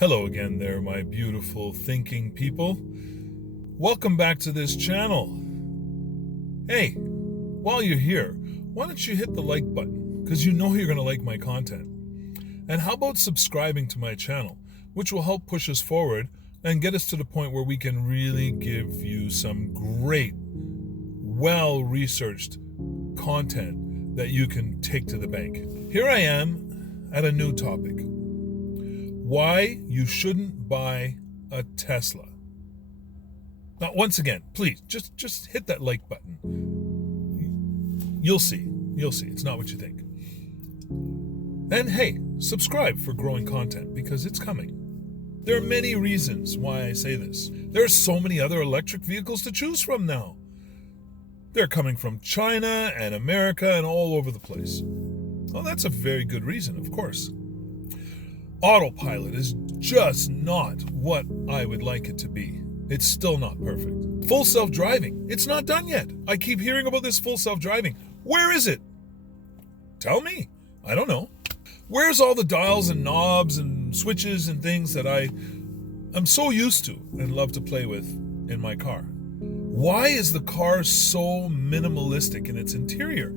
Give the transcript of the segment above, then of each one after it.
Hello again there, my beautiful thinking people. Welcome back to this channel. Hey, while you're here, why don't you hit the like button, because you know you're going to like my content. And how about subscribing to my channel, which will help push us forward and get us to the point where we can really give you some great, well-researched content that you can take to the bank. Here I am at a new topic. Why you shouldn't buy a Tesla. Now, once again, please, just hit that like button. You'll see. It's not what you think. And hey, subscribe for growing content because it's coming. There are many reasons why I say this. There are so many other electric vehicles to choose from now. They're coming from China and America and all over the place. Well, that's a very good reason, of course. Autopilot is just not what I would like it to be. It's still not perfect. Full self-driving, it's not done yet. I keep hearing about this full self-driving. Where is it? Tell me. I don't know. Where's all the dials and knobs and switches and things that I'm so used to and love to play with in my car? Why is the car so minimalistic in its interior?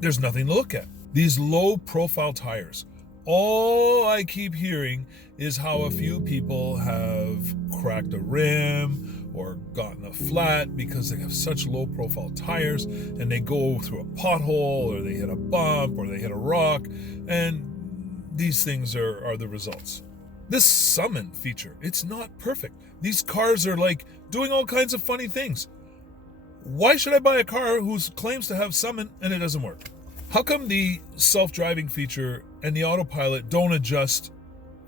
There's nothing to look at. These low-profile tires. All I keep hearing is how a few people have cracked a rim or gotten a flat because they have such low profile tires and they go through a pothole or they hit a bump or they hit a rock, and these things are the results. This summon feature, it's not perfect. These cars are like doing all kinds of funny things. Why should I buy a car who claims to have summon and it doesn't work? How come the self-driving feature and the autopilot don't adjust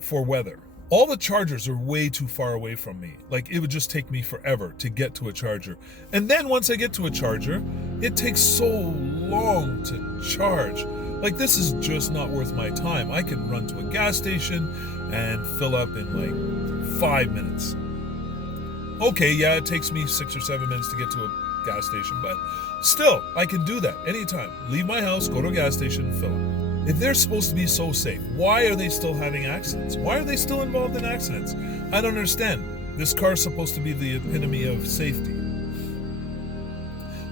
for weather? All the chargers are way too far away from me. Like, it would just take me forever to get to a charger. And then once I get to a charger, it takes so long to charge. Like, this is just not worth my time. I can run to a gas station and fill up in like 5 minutes. Okay, yeah, it takes me 6 or 7 minutes to get to a gas station, but still, I can do that anytime. Leave my house, go to a gas station, and fill up. If they're supposed to be so safe, why are they still having accidents? Why are they still involved in accidents? I don't understand. This car's supposed to be the epitome of safety.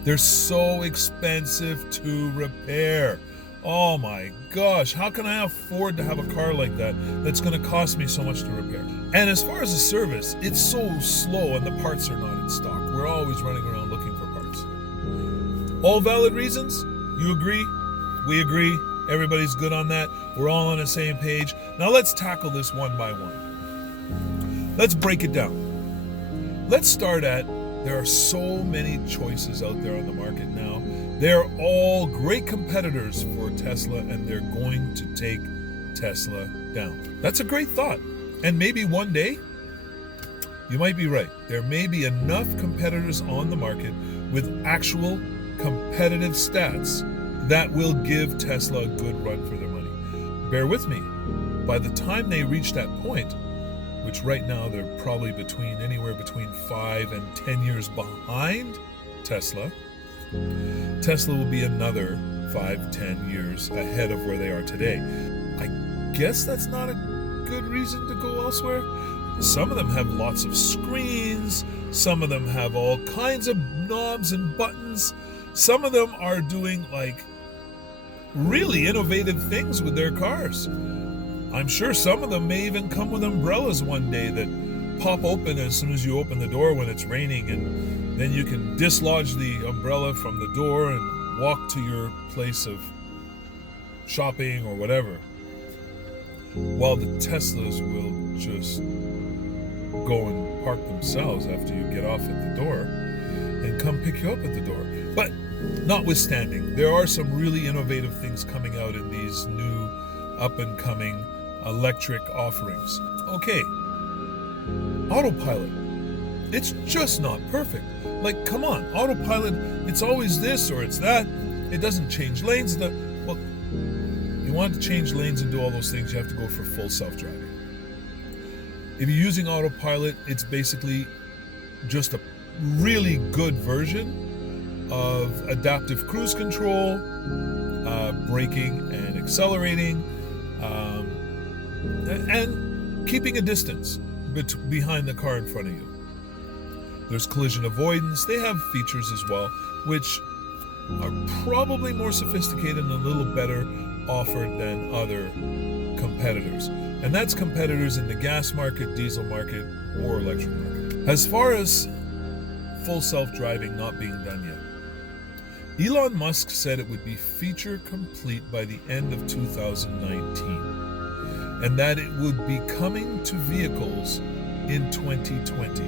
They're so expensive to repair. Oh my gosh, how can I afford to have a car like that that's going to cost me so much to repair? And as far as the service, it's so slow and the parts are not in stock. We're always running around looking for parts. All valid reasons? You agree? We agree. Everybody's good on that. We're all on the same page. Now let's tackle this one by one. Let's break it down. Let's start at, there are so many choices out there on the market now. They're all great competitors for Tesla, and they're going to take Tesla down. That's a great thought. And maybe one day, you might be right. There may be enough competitors on the market with actual competitive stats that will give Tesla a good run for their money. Bear with me. By the time they reach that point, which right now they're probably anywhere between 5 and 10 years behind Tesla, Tesla will be another 5-10 years ahead of where they are today. I guess that's not a good reason to go elsewhere. Some of them have lots of screens. Some of them have all kinds of knobs and buttons. Some of them are doing like really innovative things with their cars. I'm sure some of them may even come with umbrellas one day that pop open as soon as you open the door when it's raining, and then you can dislodge the umbrella from the door and walk to your place of shopping or whatever. While the Teslas will just go and park themselves after you get off at the door and come pick you up at the door. But notwithstanding, there are some really innovative things coming out in these new up-and-coming electric offerings. Okay, autopilot. It's just not perfect. Like, come on, autopilot, it's always this or it's that. It doesn't change lanes. Well, you want to change lanes and do all those things, you have to go for full self-driving. If you're using autopilot, it's basically just a really good version of adaptive cruise control, braking and accelerating, and keeping a distance behind the car in front of you. There's collision avoidance. They have features as well, which are probably more sophisticated and a little better offered than other competitors. And that's competitors in the gas market, diesel market, or electric market. As far as full self-driving not being done yet, Elon Musk said it would be feature complete by the end of 2019, and that it would be coming to vehicles in 2020.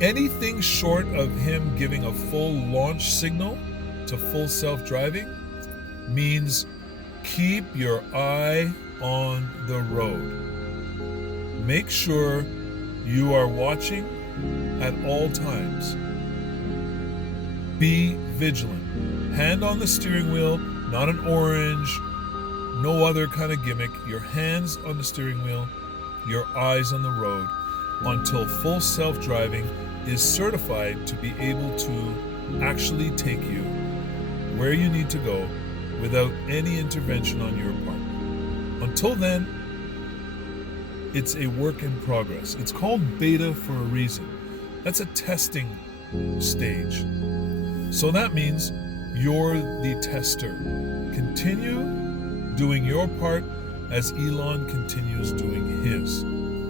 Anything short of him giving a full launch signal to full self-driving means keep your eye on the road. Make sure you are watching at all times. Be vigilant. Hand on the steering wheel, not an orange, no other kind of gimmick. Your hands on the steering wheel, your eyes on the road, until full self-driving is certified to be able to actually take you where you need to go without any intervention on your part. Until then, it's a work in progress. It's called beta for a reason. That's a testing stage. So that means you're the tester. Continue doing your part as Elon continues doing his.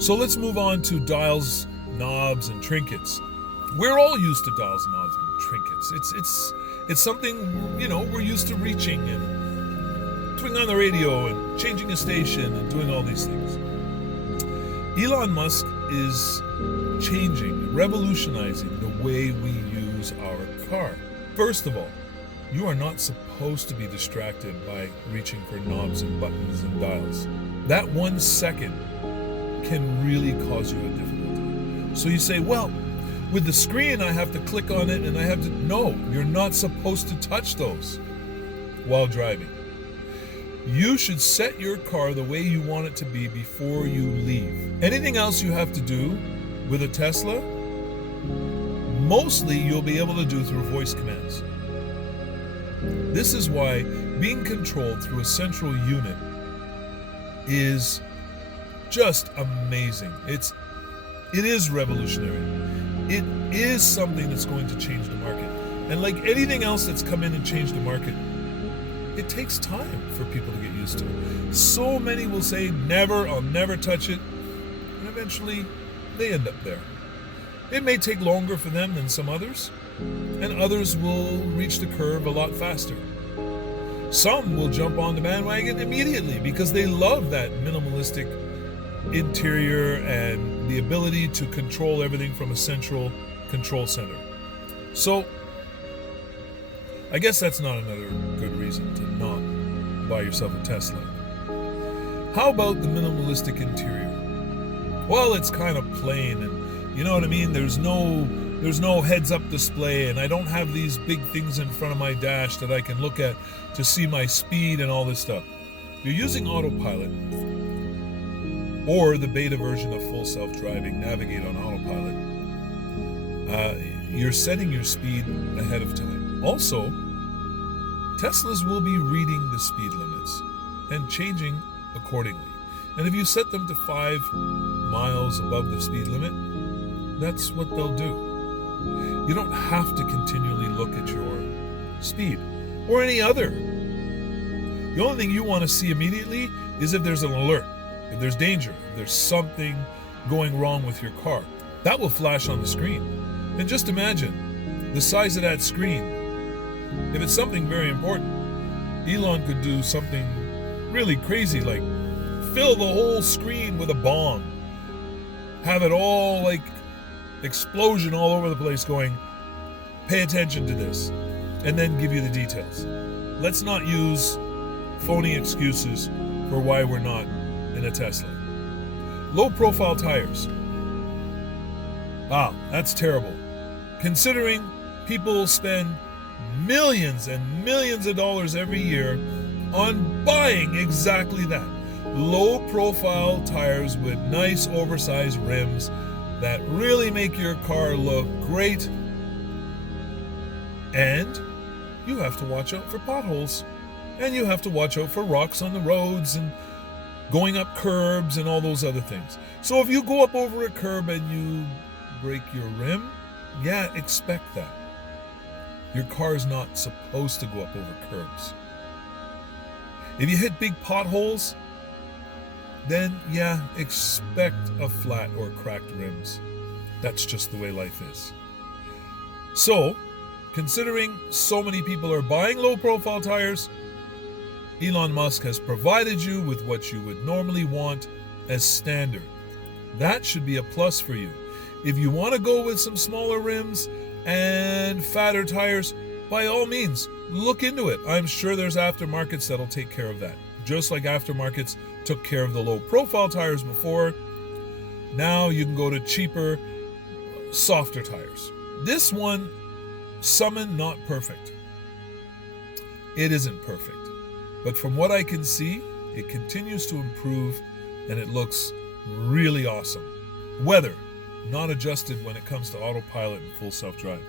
So let's move on to dials, knobs, and trinkets. We're all used to dials, knobs, and trinkets. It's something, we're used to reaching and putting on the radio and changing a station and doing all these things. Elon Musk is changing, revolutionizing the way we use our car. First of all, you are not supposed to be distracted by reaching for knobs and buttons and dials. That 1 second can really cause you a difficulty. So you say, well, with the screen I have to click on it and I have to... No, you're not supposed to touch those while driving. You should set your car the way you want it to be before you leave. Anything else you have to do with a Tesla, mostly you'll be able to do through voice commands. This is why being controlled through a central unit is just amazing. It is revolutionary. It is something that's going to change the market. And like anything else that's come in and changed the market, it takes time for people to get used to. So many will say, never, I'll never touch it. And eventually, they end up there. It may take longer for them than some others, and others will reach the curve a lot faster. Some will jump on the bandwagon immediately because they love that minimalistic interior and the ability to control everything from a central control center. So, I guess that's not another good reason to not buy yourself a Tesla. How about the minimalistic interior? Well, it's kind of plain, and you know what I mean? There's no heads-up display, and I don't have these big things in front of my dash that I can look at to see my speed and all this stuff. You're using autopilot, or the beta version of full self-driving, navigate on autopilot. You're setting your speed ahead of time. Also, Teslas will be reading the speed limits and changing accordingly. And if you set them to 5 miles above the speed limit, that's what they'll do. You don't have to continually look at your speed or any other. The only thing you want to see immediately is if there's an alert, if there's danger, if there's something going wrong with your car. That will flash on the screen. And just imagine the size of that screen. If it's something very important, Elon could do something really crazy, like fill the whole screen with a bomb. Have it all like explosion all over the place going, pay attention to this, and then give you the details. Let's not use phony excuses for why we're not in a Tesla. Low profile tires. Wow, that's terrible. Considering people spend millions and millions of dollars every year on buying exactly that. Low profile tires with nice oversized rims that really make your car look great. And you have to watch out for potholes. And you have to watch out for rocks on the roads and going up curbs and all those other things. So if you go up over a curb and you break your rim, yeah, expect that. Your car is not supposed to go up over curbs. If you hit big potholes, then yeah, expect a flat or cracked rims. That's just the way life is. So, considering so many people are buying low-profile tires, Elon Musk has provided you with what you would normally want as standard. That should be a plus for you. If you want to go with some smaller rims and fatter tires, by all means, look into it. I'm sure there's aftermarkets that'll take care of that. Just like aftermarkets took care of the low-profile tires before, now you can go to cheaper, softer tires. This one, Summon, not perfect. It isn't perfect. But from what I can see, it continues to improve and it looks really awesome. Weather, not adjusted when it comes to autopilot and full self-drive.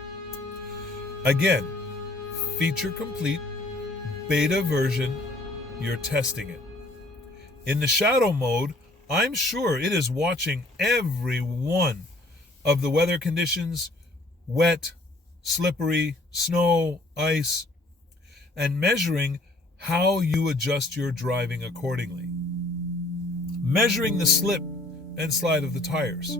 Again, feature complete, beta version, you're testing it. In the shadow mode, I'm sure it is watching every one of the weather conditions, wet, slippery, snow, ice, and measuring how you adjust your driving accordingly. Measuring the slip and slide of the tires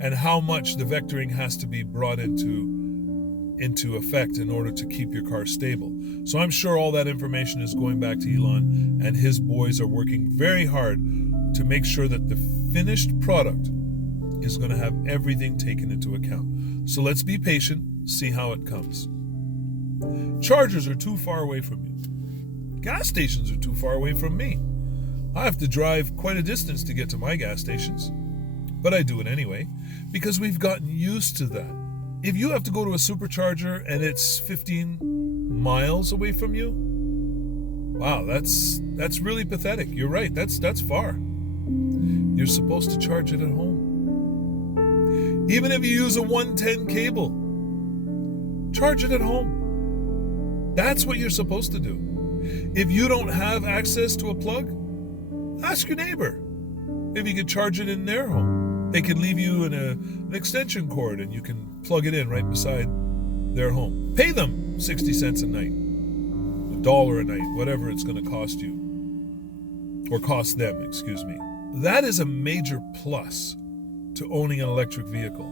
and how much the vectoring has to be brought into effect in order to keep your car stable. So I'm sure all that information is going back to Elon, and his boys are working very hard to make sure that the finished product is going to have everything taken into account. So let's be patient, see how it comes. Chargers are too far away from you. Gas stations are too far away from me. I have to drive quite a distance to get to my gas stations. But I do it anyway, because we've gotten used to that. If you have to go to a supercharger and it's 15 miles away from you, wow, that's really pathetic. You're right, that's far. You're supposed to charge it at home. Even if you use a 110 cable, charge it at home. That's what you're supposed to do. If you don't have access to a plug, ask your neighbor if you could charge it in their home. They can leave you an extension cord and you can plug it in right beside their home. Pay them 60 cents a night, $1 a night, whatever it's going to cost you, or cost them, excuse me. That is a major plus to owning an electric vehicle.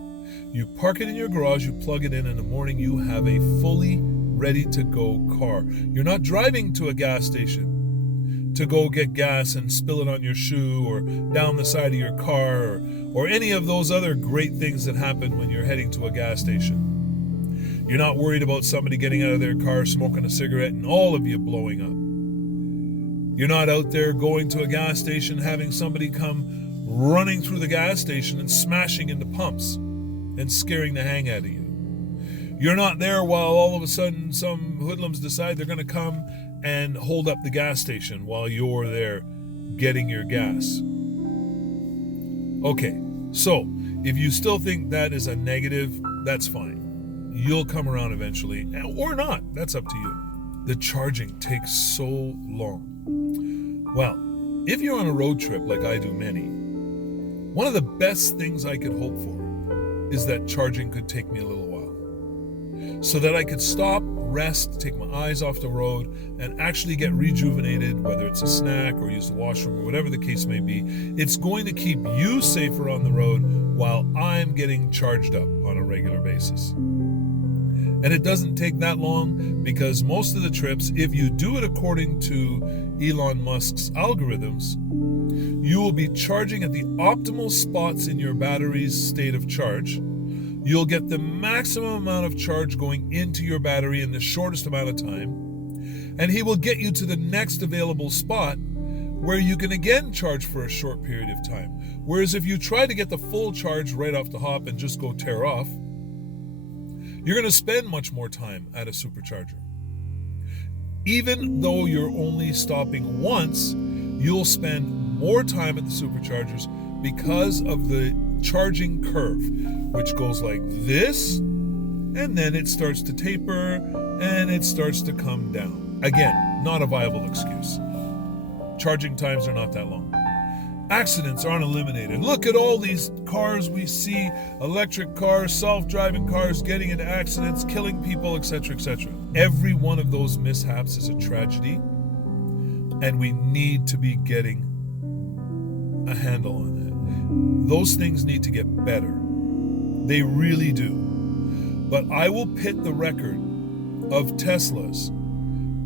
You park it in your garage, you plug it in the morning, you have a fully ready-to-go car. You're not driving to a gas station to go get gas and spill it on your shoe or down the side of your car or any of those other great things that happen when you're heading to a gas station. You're not worried about somebody getting out of their car, smoking a cigarette, and all of you blowing up. You're not out there going to a gas station having somebody come running through the gas station and smashing into pumps and scaring the hang out of you. You're not there while all of a sudden some hoodlums decide they're going to come and hold up the gas station while you're there getting your gas. Okay, so if you still think that is a negative, that's fine. You'll come around eventually, or not. That's up to you. The charging takes so long. Well, if you're on a road trip like I do many, one of the best things I could hope for is that charging could take me a little while, so that I could stop, rest, take my eyes off the road, and actually get rejuvenated, whether it's a snack or use the washroom or whatever the case may be. It's going to keep you safer on the road while I'm getting charged up on a regular basis. And it doesn't take that long, because most of the trips, if you do it according to Elon Musk's algorithms, you will be charging at the optimal spots in your battery's state of charge. You'll get the maximum amount of charge going into your battery in the shortest amount of time, and he will get you to the next available spot where you can again charge for a short period of time. Whereas if you try to get the full charge right off the hop and just go tear off, you're going to spend much more time at a supercharger. Even though you're only stopping once, you'll spend more time at the superchargers because of the charging curve, which goes like this, and then it starts to taper, and it starts to come down. Again, not a viable excuse. Charging times are not that long. accidents aren't eliminated. Look at all these cars we see, electric cars, self-driving cars getting into accidents, killing people, etc., etc. Every one of those mishaps is a tragedy, and we need to be getting a handle on that. Those things need to get better. They really do. But I will pit the record of Teslas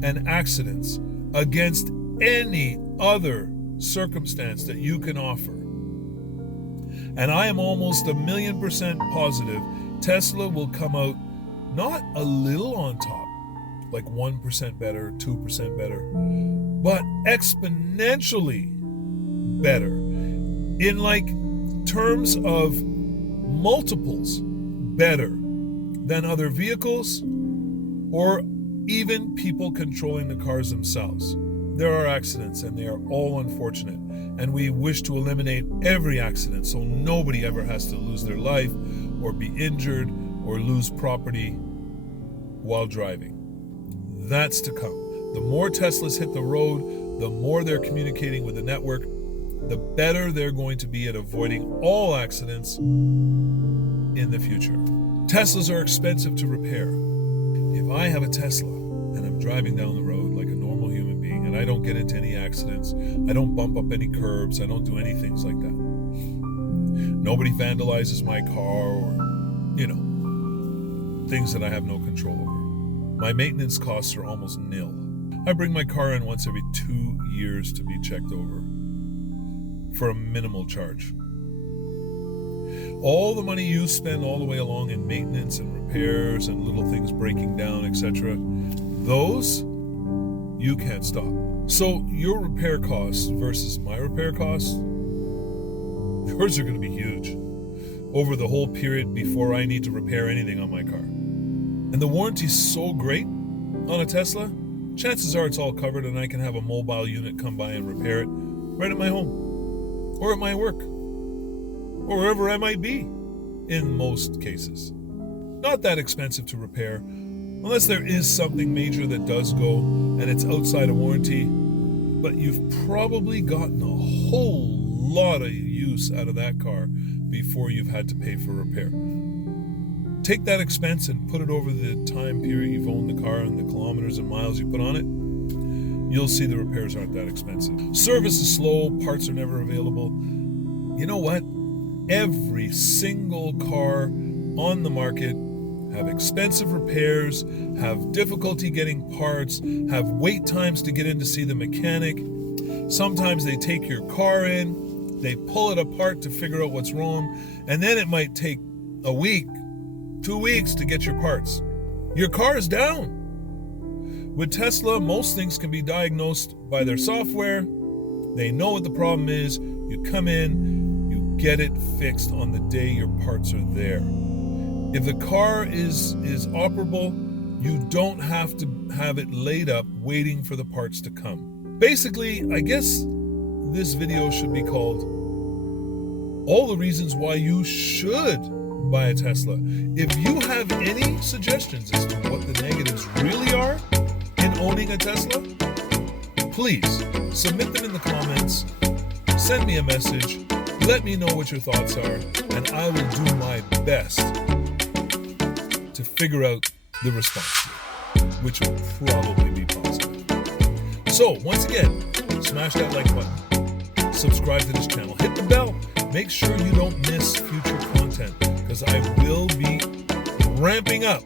and accidents against any other circumstance that you can offer. And I am almost 1,000,000% positive Tesla will come out not a little on top, like 1% better, 2% better, but exponentially better in like terms of multiples better than other vehicles or even people controlling the cars themselves. There are accidents, and they are all unfortunate, and we wish to eliminate every accident so nobody ever has to lose their life or be injured or lose property while driving. That's to come. The more Teslas hit the road, the more they're communicating with the network, the better they're going to be at avoiding all accidents in the future. Teslas are expensive to repair. If I have a Tesla and I'm driving down the road like a normal human being and I don't get into any accidents, I don't bump up any curbs, I don't do any things like that. Nobody vandalizes my car or, things that I have no control over. My maintenance costs are almost nil. I bring my car in once every 2 years to be checked over for a minimal charge. All the money you spend all the way along in maintenance and repairs and little things breaking down, etc., those you can't stop. So your repair costs versus my repair costs, yours are going to be huge over the whole period before I need to repair anything on my car. And the warranty's so great on a Tesla, chances are it's all covered and I can have a mobile unit come by and repair it right at my home or at my work or wherever I might be in most cases. Not that expensive to repair, unless there is something major that does go and it's outside of warranty, but you've probably gotten a whole lot of use out of that car before you've had to pay for repair. Take that expense and put it over the time period you've owned the car and the kilometers and miles you put on it. You'll see the repairs aren't that expensive. Service is slow, parts are never available. You know what? Every single car on the market have expensive repairs, have difficulty getting parts, have wait times to get in to see the mechanic. Sometimes they take your car in, they pull it apart to figure out what's wrong, and then it might take a week, 2 weeks to get your parts. Your car is down. With Tesla, most things can be diagnosed by their software. They know what the problem is. You come in, you get it fixed on the day your parts are there. If the car is operable, you don't have to have it laid up waiting for the parts to come. Basically, I guess this video should be called all the reasons why you should buy a Tesla. If you have any suggestions as to what the negatives really are in owning a Tesla, please submit them in the comments, send me a message, let me know what your thoughts are, and I will do my best to figure out the response, which will probably be positive. So, once again, smash that like button, subscribe to this channel, hit the bell, make sure you don't miss future content, because I will be ramping up,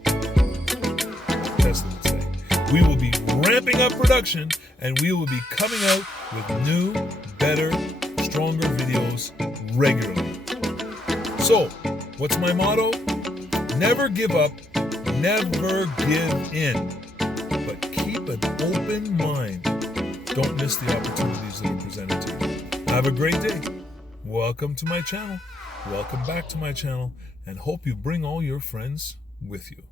Tesla would say, we will be ramping up production, and we will be coming out with new, better, stronger videos regularly. So, what's my motto? Never give up, never give in, but keep an open mind. Don't miss the opportunities that are presented to you. Have a great day. Welcome to my channel. Welcome back to my channel, and hope you bring all your friends with you.